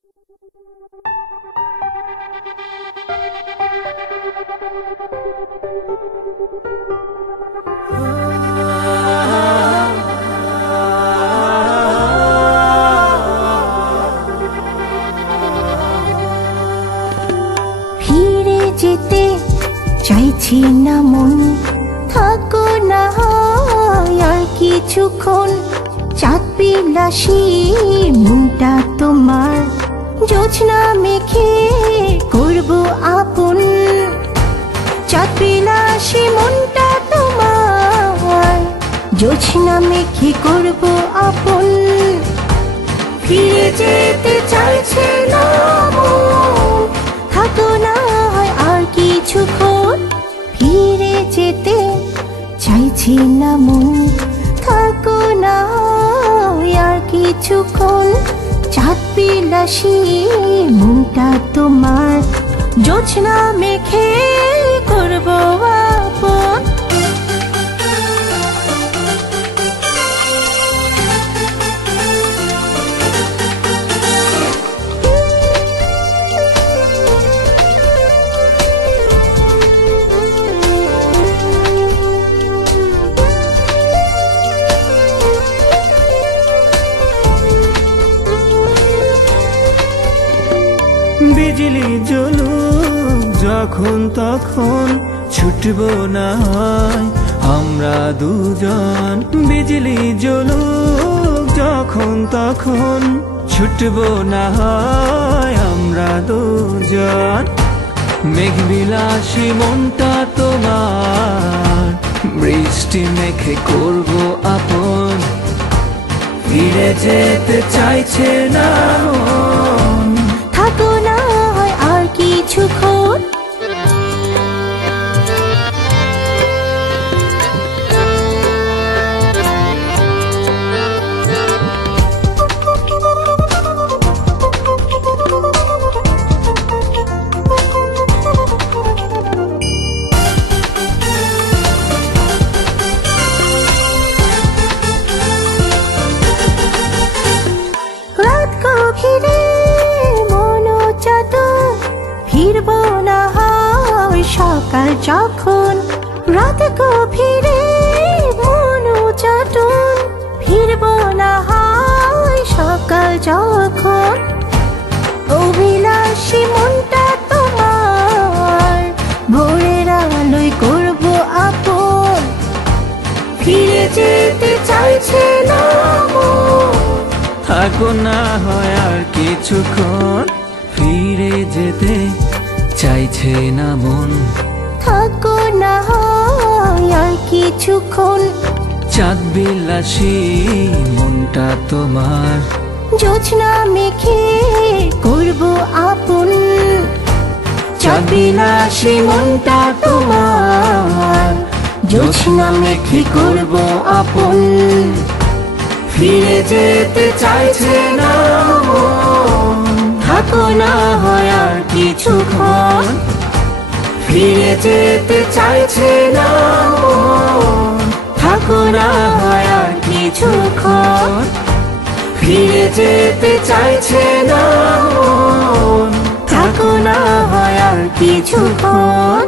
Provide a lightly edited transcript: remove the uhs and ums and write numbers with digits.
ফিরে যেতে চাইছি না মন, থাকো না আর কিছুক্ষণ। চাঁদ বিলাসী মনটা তোমার, জোছনা মেখে করবো আপন। চাঁদ বিলাসী মনটা তোমার, জোছনা মেখে করবো আপন। ফিরে যেতে চাইছে না মন, থাকো না আর কিছুক্ষণ। ফিরে যেতে চাইছি না মন, থাকো না আর কিছুক্ষণ। চাঁদ বিলাসী মনটা তোমার, জোছনা মেখে করবো আপন। বিজলি জ্বলুক যখন তখন, ছুটবো না হয় আমরা দুজন। বিজলি জ্বলুক যখন তখন, ছুটবো না হয় আমরা দুজন। মেঘ বিলাসী মনটা তোমার, বৃষ্টি মেঘে করবো আপন। ফিরে যেতে চাইছে না মন, থাকো না আর কিছুক্ষণ। রাত গভীরে মন চাতর, ফিরবো না হয় সকাল যখন। রাত গভীরে মন চাতর, ফিরবো না হয় সকাল যখন। অভিলাষী মনটা তোমার, ভোরের আলোয় করবো আপন। ফিরে যেতে চাইছে না মন, থাকো না হয় আর কিছুক্ষণ। ফিরে যেতে চাইছে না মন, থাকো না আর কিছুক্ষণ। চাঁদ বিলাসী মনটা তোমার, জোছনা মেখে করবো আপন। চাঁদ বিলাসী মনটা তোমার, জোছনা মেখে করবো আপন। ফিরে যেতে চাইছে না মন, থাকো না হয় আর কিছুক্ষণ। ফিরে যেতে চাইছে না মন, থাকো না হয় আর কিছুক্ষণ। ফিরে যেতে চাইছে না মন, থাকো না হয় আর কিছুক্ষণ।